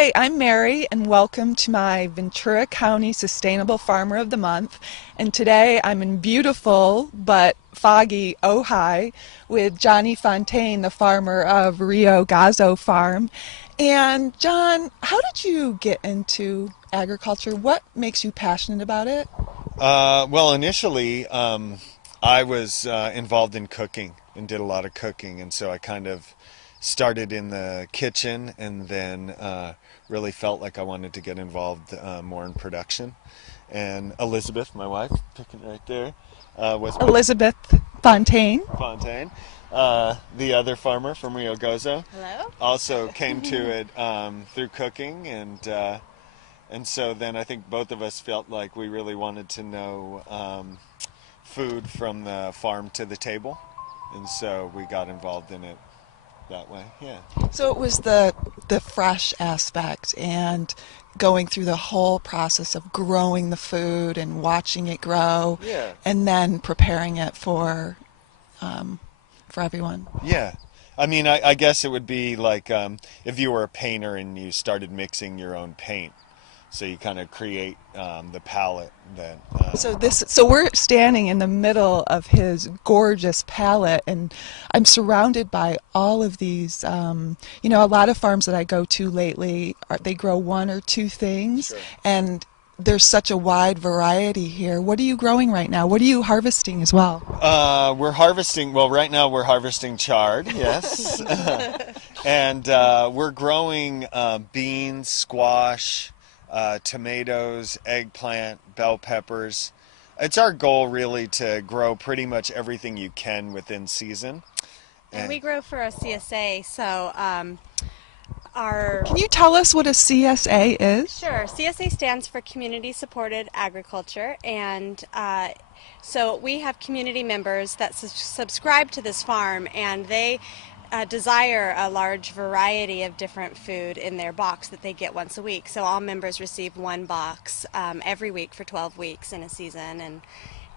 Hi, I'm Mary, and welcome to my Ventura County Sustainable Farmer of the Month. And today I'm in beautiful but foggy Ojai with Johnny Fontaine, the farmer of Gozo Farm. And John, how did you get into agriculture? What makes you passionate about it? Well, initially, I was involved in cooking and did a lot of cooking, and so I kind of started in the kitchen, and then really felt like I wanted to get involved more in production. And Elizabeth, my wife, picking right there, was Elizabeth Fontaine. Fontaine, the other farmer from Rio Gozo, Hello? also came to it through cooking, and so then I think both of us felt like we really wanted to know food from the farm to the table, and so we got involved in it that way. Yeah. So it was the fresh aspect and going through the whole process of growing the food and watching it grow Yeah. and then preparing it for everyone. Yeah. I mean, I guess it would be like if you were a painter and you started mixing your own paint. So you kind of create the palette that. So we're standing in the middle of his gorgeous palette, and I'm surrounded by all of these. A lot of farms that I go to lately, they grow one or two things, Sure. and there's such a wide variety here. What are you growing right now? What are you harvesting as well? We're harvesting. Well, right now we're harvesting chard. Yes, and we're growing beans, squash, tomatoes, eggplant, bell peppers. It's our goal really to grow pretty much everything you can within season. And And we grow for a CSA, so our Can you tell us what a CSA is? sure CSA stands for Community Supported Agriculture, and so we have community members that subscribe to this farm, and they desire a large variety of different food in their box that they get once a week. So all members receive one box every week for 12 weeks in a season,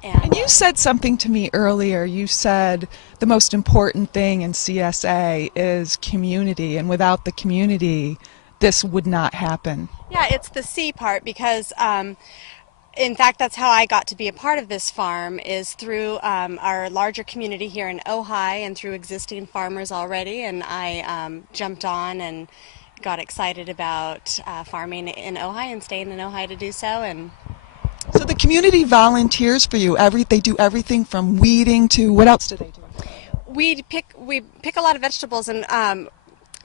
And you said something to me earlier. You said the most important thing in CSA is community, and without the community, this would not happen. yeah, it's the C part because in fact, that's how I got to be a part of this farm is through our larger community here in Ojai and through existing farmers already. And I jumped on and got excited about farming in Ojai and staying in Ojai to do so. And So the community volunteers for you. They do everything from weeding to what else do they do? we pick a lot of vegetables and.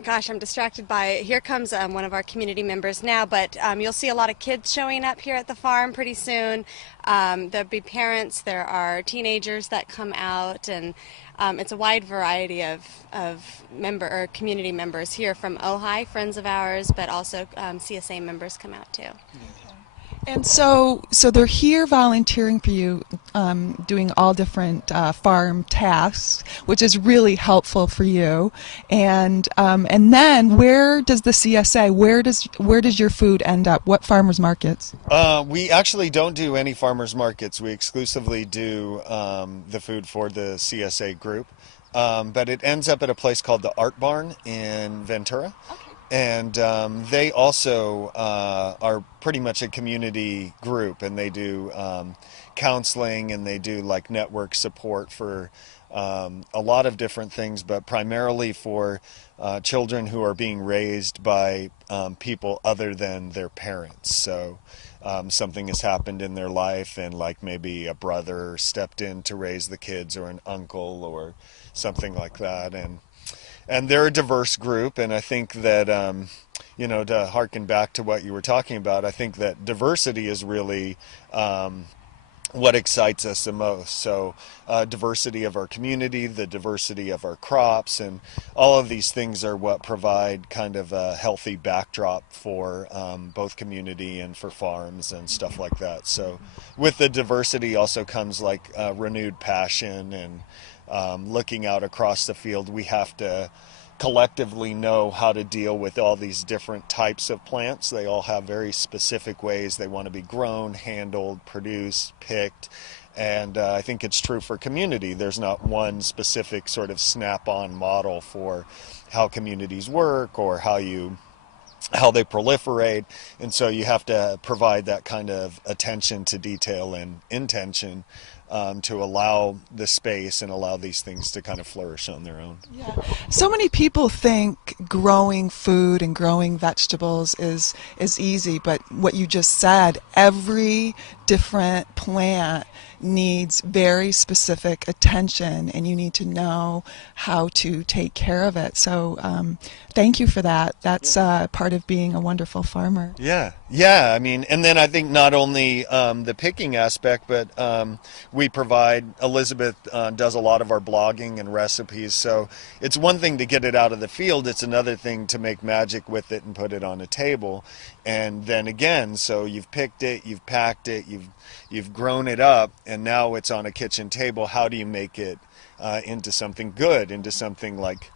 Gosh, I'm distracted by here comes one of our community members now, but you'll see a lot of kids showing up here at the farm pretty soon. There'll be parents, there are teenagers that come out, and it's a wide variety of member or community members here from Ojai, friends of ours, but also CSA members come out too. And so they're here volunteering for you, doing all different farm tasks, which is really helpful for you. And then where does the CSA? Where does your food end up? What farmers markets? we actually don't do any farmers markets. We exclusively do the food for the CSA group, but it ends up at a place called the Art Barn in Ventura. And they also are pretty much a community group, and they do counseling, and they do like network support for a lot of different things, but primarily for children who are being raised by people other than their parents. So something has happened in their life, and like maybe a brother stepped in to raise the kids, or an uncle, or something like that. And they're a diverse group, and I think that to harken back to what you were talking about, I think that diversity is really what excites us the most. So diversity of our community, the diversity of our crops, and all of these things are what provide kind of a healthy backdrop for both community and for farms and stuff like that. So with the diversity also comes like renewed passion and looking out across the field. We have to collectively know how to deal with all these different types of plants. They all have very specific ways they want to be grown, handled, produced, picked. And I think it's true for community. There's not one specific sort of snap-on model for how communities work, or how you how they proliferate, and so you have to provide that kind of attention to detail and intention to allow the space and allow these things to kind of flourish on their own. Yeah. So many people think growing food and growing vegetables is easy, but what you just said, every different plant needs very specific attention, and you need to know how to take care of it. So thank you for that. That's part of being a wonderful farmer. Yeah. I mean, and then I think not only the picking aspect, but we provide, Elizabeth does a lot of our blogging and recipes. So it's one thing to get it out of the field. It's another thing to make magic with it and put it on a table. And then again, so you've picked it, you've packed it, you've grown it up, and now it's on a kitchen table. How do you make it into something good, into something like,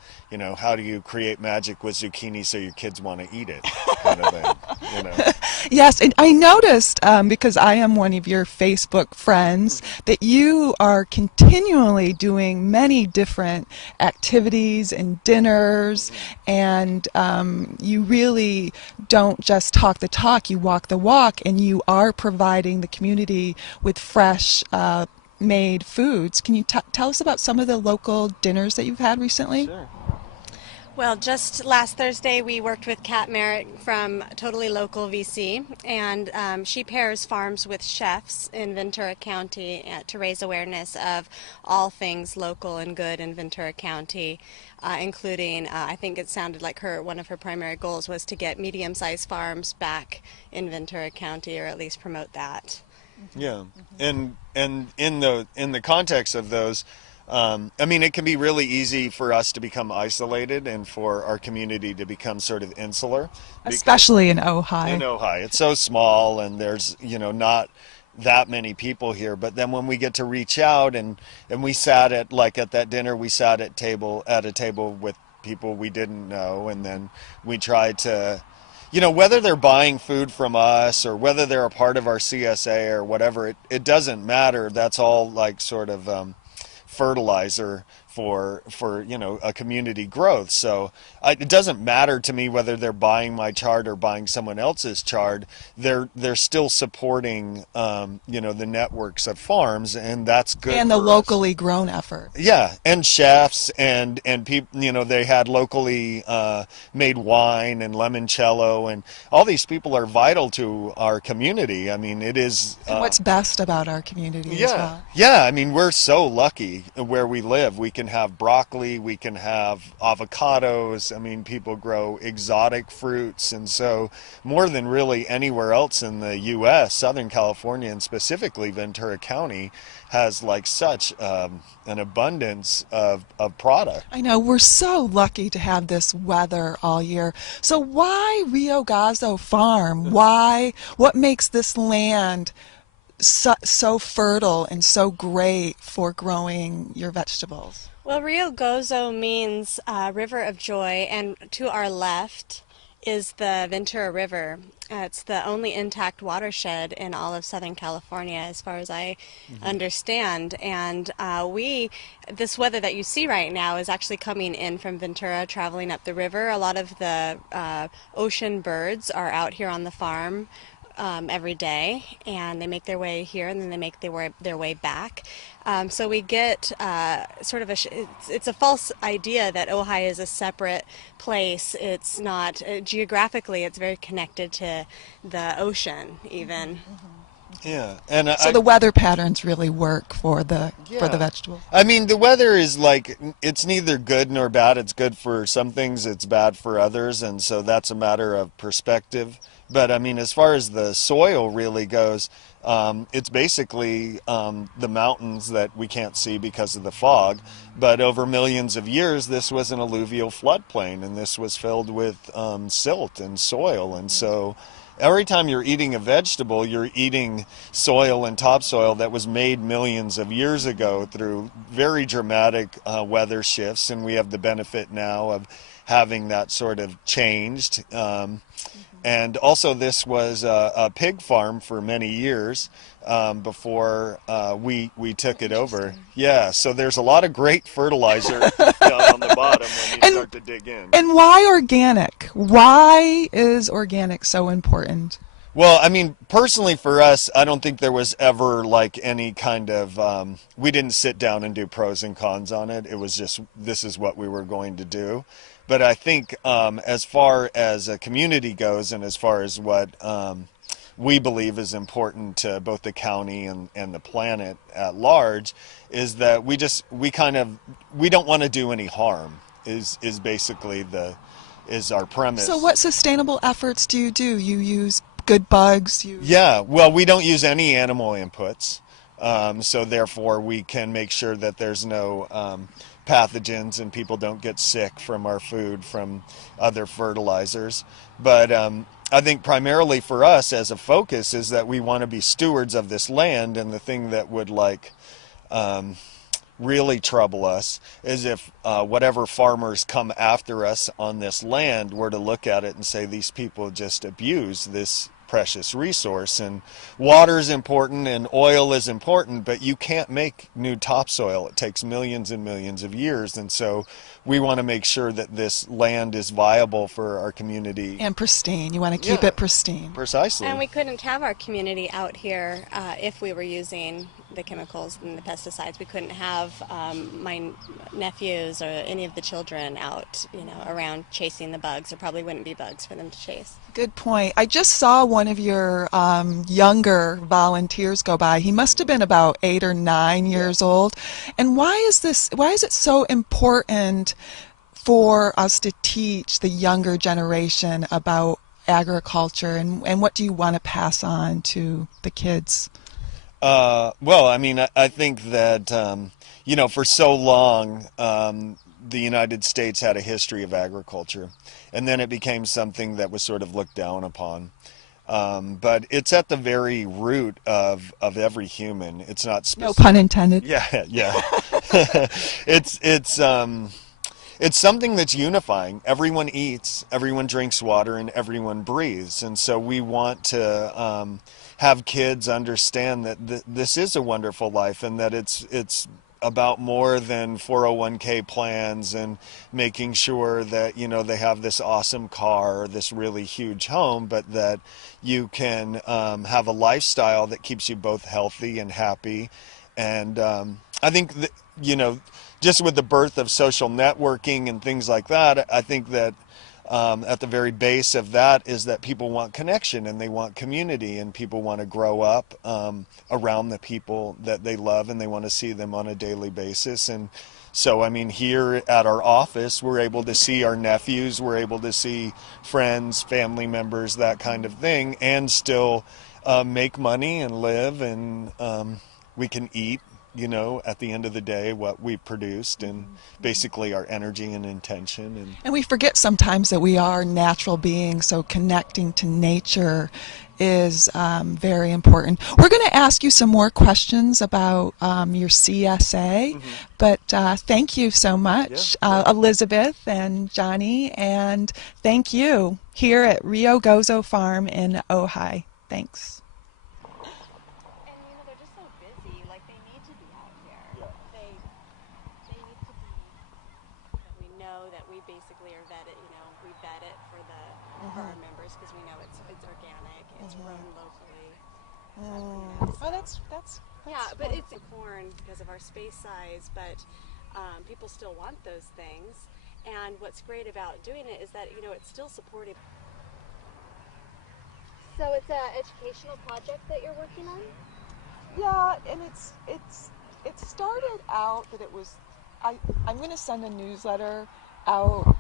how do you create magic with zucchini so your kids want to eat it, kind of thing. Yes, and I noticed, because I am one of your Facebook friends, that you are continually doing many different activities and dinners, and you really don't just talk the talk, you walk the walk, and you are providing the community with fresh made foods. Can you tell us about some of the local dinners that you've had recently? Sure. Well, just last Thursday we worked with Kat Merritt from Totally Local VC, and she pairs farms with chefs in Ventura County to raise awareness of all things local and good in Ventura County, including, I think it sounded like one of her primary goals was to get medium-sized farms back in Ventura County, or at least promote that. Yeah, and in the context of those, I mean, it can be really easy for us to become isolated and for our community to become sort of insular. Especially in Ojai. In Ojai, it's so small, and there's not that many people here. But then when we get to reach out, and we sat at that dinner, we sat at a table with people we didn't know, and then we tried to. Whether they're buying food from us or whether they're a part of our CSA or whatever, it doesn't matter. That's all like sort of fertilizer for a community growth. So it doesn't matter to me whether they're buying my chard or buying someone else's chard. They're still supporting the networks of farms, and that's good. And the locally grown effort. Yeah, and chefs and people. They had locally made wine and limoncello, and all these people are vital to our community. I mean, it is. And what's best about our community as well. Yeah. I mean, we're so lucky where we live. We can have broccoli, we can have avocados. I mean, people grow exotic fruits, and so more than really anywhere else in the U.S., Southern California, and specifically Ventura County, has like such an abundance of product. I know, we're so lucky to have this weather all year. So why Rio Gozo Farm? What makes this land so fertile and so great for growing your vegetables? Well, Rio Gozo means river of joy, and to our left is the Ventura River. It's the only intact watershed in all of Southern California, as far as I understand. And this weather that you see right now is actually coming in from Ventura, traveling up the river. A lot of the ocean birds are out here on the farm every day, and they make their way here, and then they make their way back. So we get sort of it's a false idea that Ojai is a separate place. It's not. Geographically, it's very connected to the ocean, even. Yeah, and so the weather patterns really work for the vegetables. I mean, the weather is like, it's neither good nor bad. It's good for some things, it's bad for others, and so that's a matter of perspective. But I mean, as far as the soil really goes, it's basically the mountains that we can't see because of the fog. But over millions of years, this was an alluvial floodplain, and this was filled with silt and soil. And so every time you're eating a vegetable, you're eating soil and topsoil that was made millions of years ago through very dramatic weather shifts. And we have the benefit now of having that sort of changed. And also, this was a pig farm for many years before we took it over. Yeah, so there's a lot of great fertilizer down on the bottom when you start to dig in. And why organic? Why is organic so important? Well, I mean, personally for us, I don't think there was ever like any kind of, we didn't sit down and do pros and cons on it. It was just, this is what we were going to do. But I think as far as a community goes and as far as what we believe is important to both the county and the planet at large, is that we don't want to do any harm is basically is our premise. So what sustainable efforts do? You use good bugs? Yeah, well, we don't use any animal inputs, so therefore we can make sure that there's no pathogens and people don't get sick from our food from other fertilizers. But I think primarily for us as a focus is that we want to be stewards of this land, and the thing that would really trouble us is if whatever farmers come after us on this land were to look at it and say these people just abuse this precious resource. And water is important and oil is important, but you can't make new topsoil. It takes millions and millions of years, and so we want to make sure that this land is viable for our community. And pristine. You want to keep it pristine. Precisely. And we couldn't have our community out here if we were using the chemicals and the pesticides. We couldn't have my nephews or any of the children out, around chasing the bugs. There probably wouldn't be bugs for them to chase. Good point. I just saw one of your younger volunteers go by. He must have been about 8 or 9 years old. And why is it so important for us to teach the younger generation about agriculture, and what do you want to pass on to the kids? Well, I mean, I think that, for so long, the United States had a history of agriculture, and then it became something that was sort of looked down upon. But it's at the very root of every human. It's not specific. No pun intended. Yeah, yeah. It's something that's unifying. Everyone eats, everyone drinks water, and everyone breathes. And so we want to have kids understand that this is a wonderful life, and that it's about more than 401k plans and making sure that they have this awesome car or this really huge home, but that you can have a lifestyle that keeps you both healthy and happy. And I think that, just with the birth of social networking and things like that, I think that at the very base of that is that people want connection and they want community, and people want to grow up around the people that they love, and they want to see them on a daily basis. And so, I mean, here at our office, we're able to see our nephews, we're able to see friends, family members, that kind of thing, and still make money and live, and we can eat, at the end of the day, what we produced, and basically our energy and intention. And we forget sometimes that we are natural beings, so connecting to nature is very important. We're going to ask you some more questions about your CSA, but thank you so much, Elizabeth and Johnny, and thank you here at Rio Gozo Farm in Ojai. Thanks. Basically are vetted, we vet it for our members, because we know it's organic, it's grown locally. That's But it's corn because of our space size, but people still want those things. And what's great about doing it is that it's still supportive. So it's an educational project that you're working on? Yeah, and it started out that it was I'm going to send a newsletter out,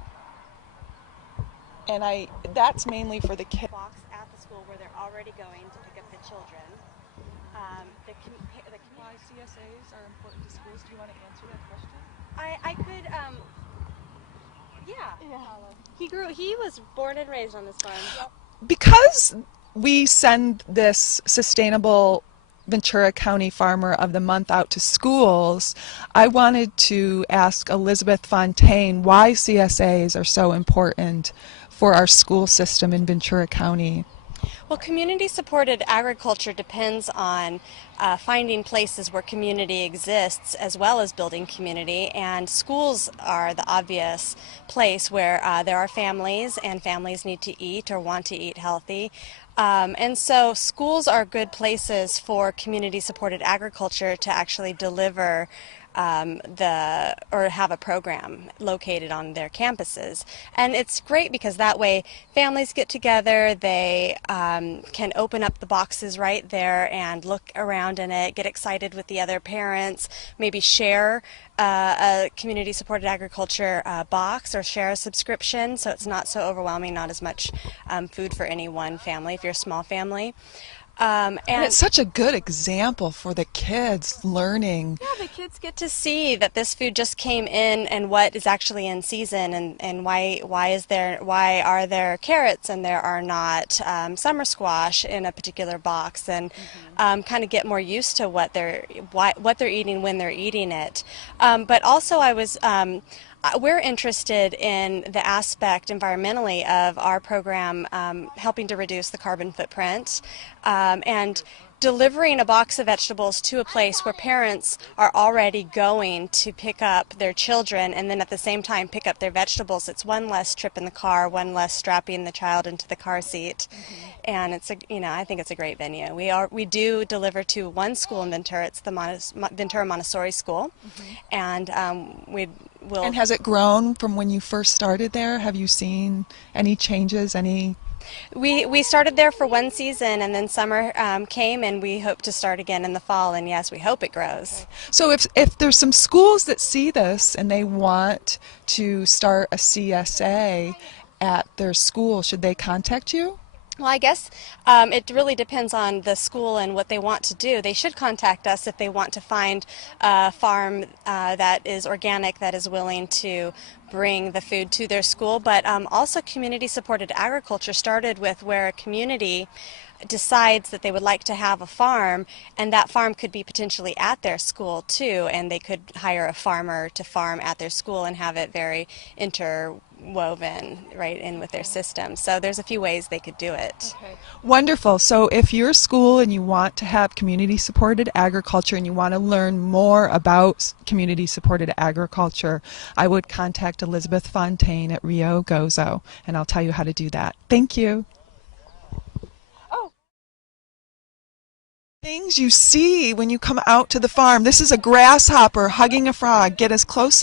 and that's mainly for the kids. Box at the school where they're already going to pick up the children. Why CSAs are important to schools? Do you want to answer that question? I could, yeah. He was born and raised on this farm. Yep. Because we send this sustainable Ventura County Farmer of the Month out to schools, I wanted to ask Elizabeth Fontaine why CSAs are so important for our school system in Ventura County. Well, community-supported agriculture depends on finding places where community exists as well as building community, and schools are the obvious place where there are families and families need to eat or want to eat healthy. And so schools are good places for community-supported agriculture to actually deliver or have a program located on their campuses. And it's great because that way families get together, they can open up the boxes right there and look around in it, get excited with the other parents, maybe share a community supported agriculture box or share a subscription so it's not so overwhelming, not as much food for any one family if you're a small family. And it's such a good example for the kids learning. Yeah, the kids get to see that this food just came in and what is actually in season, and why are there carrots and there are not summer squash in a particular box, and kind of get more used to what they're eating when they're eating it. But also we're interested in the aspect environmentally of our program helping to reduce the carbon footprint, and delivering a box of vegetables to a place where parents are already going to pick up their children and then at the same time pick up their vegetables. It's one less trip in the car, one less strapping the child into the car seat. And I think it's a great venue. We do deliver to one school in Ventura. It's the Ventura Montessori School, and we will. And has it grown from when you first started there? Have you seen any changes? We started there for one season, and then summer came, and we hope to start again in the fall. And yes, we hope it grows. So if there's some schools that see this and they want to start a CSA at their school, should they contact you? Well, I guess it really depends on the school and what they want to do. They should contact us if they want to find a farm that is organic, that is willing to bring the food to their school. But also community-supported agriculture started with where a community decides that they would like to have a farm, and that farm could be potentially at their school too, and they could hire a farmer to farm at their school and have it very interwoven right in with their system. So there's a few ways they could do it. Okay. Wonderful. So if you're a school and you want to have community supported agriculture and you want to learn more about community supported agriculture, I would contact Elizabeth Fontaine at Rio Gozo, and I'll tell you how to do that. Thank you. Things you see when you come out to the farm. This is a grasshopper hugging a frog. Get as close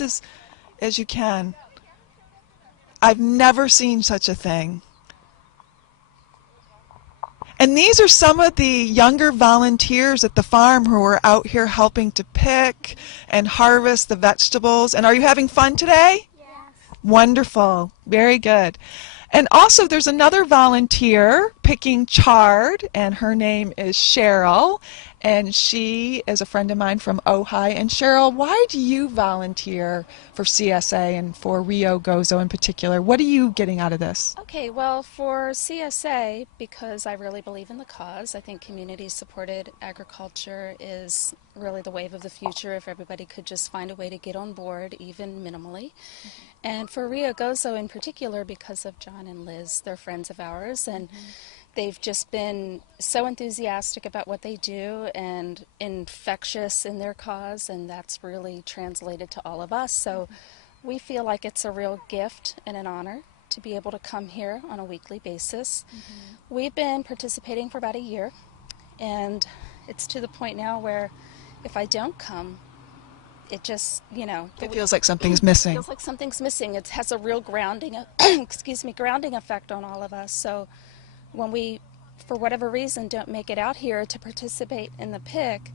as you can. I've never seen such a thing. And these are some of the younger volunteers at the farm who are out here helping to pick and harvest the vegetables. And are you having fun today? Yes. Wonderful. Very good. And also there's another volunteer picking chard, and her name is Cheryl, and she is a friend of mine from Ojai. And Cheryl, why do you volunteer for CSA and for Rio Gozo in particular? What are you getting out of this? Okay, well, for CSA, because I really believe in the cause, I think community-supported agriculture is really the wave of the future if everybody could just find a way to get on board, even minimally. And for Rio Gozo in particular, because of John and Liz, they're friends of ours, and they've just been so enthusiastic about what they do and infectious in their cause, and that's really translated to all of us. So we feel like it's a real gift and an honor to be able to come here on a weekly basis. We've been participating for about a year, and it's to the point now where if I don't come, it just, It feels like something's missing. It feels like something's missing. It has a real grounding, grounding effect on all of us. So when we, for whatever reason, don't make it out here to participate in the pick,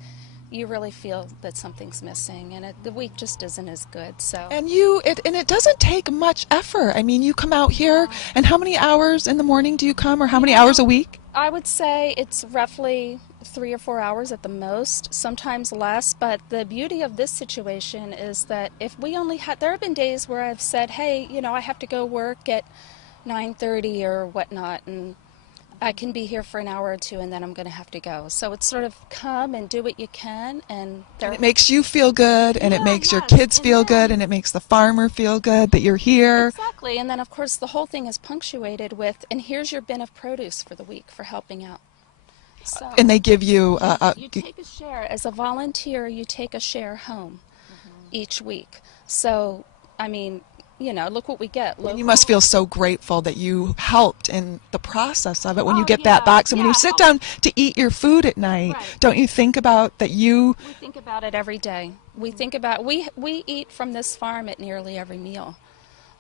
you really feel that something's missing, and the week just isn't as good. So. And it doesn't take much effort. I mean, you come out here, and how many hours in the morning do you come, or how many hours a week? I would say it's roughly 3 or 4 hours at the most, sometimes less, but the beauty of this situation is that if we only had, there have been days where I've said, hey, I have to go work at 9:30 or whatnot, and I can be here for an hour or two and then I'm going to have to go. So it's sort of come and do what you can, and And it makes you feel good, and it Yeah, makes your yes, kids and feel then- good, and it makes the farmer feel good that you're here. Exactly. And then, of course, the whole thing is punctuated with, and here's your bin of produce for the week for helping out. So And they give you you take a share. As a volunteer, you take a share home each week. So, I mean, you know, look what we get. and you must feel so grateful that you helped in the process of it when you Oh, get that yeah, box and when you yeah, sit help. down to eat your food at night. Right. Don't you think about that you We think about it every day. We think about we eat from this farm at nearly every meal.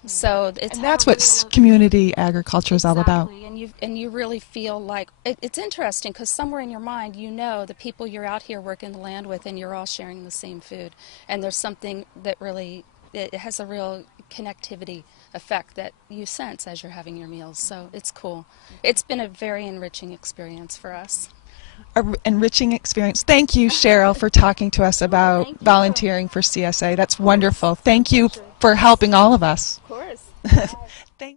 So it's and had that's a what real- community agriculture is all about. Exactly, and you really feel like it's interesting because somewhere in your mind you know the people you're out here working the land with, and you're all sharing the same food, and there's something that really it has a real connectivity effect that you sense as you're having your meals. So it's cool. It's been a very enriching experience for us. Enriching experience. Thank you, Cheryl, for talking to us about thank you. volunteering for CSA. That's wonderful. Thank you for helping all of us. Of course. Thank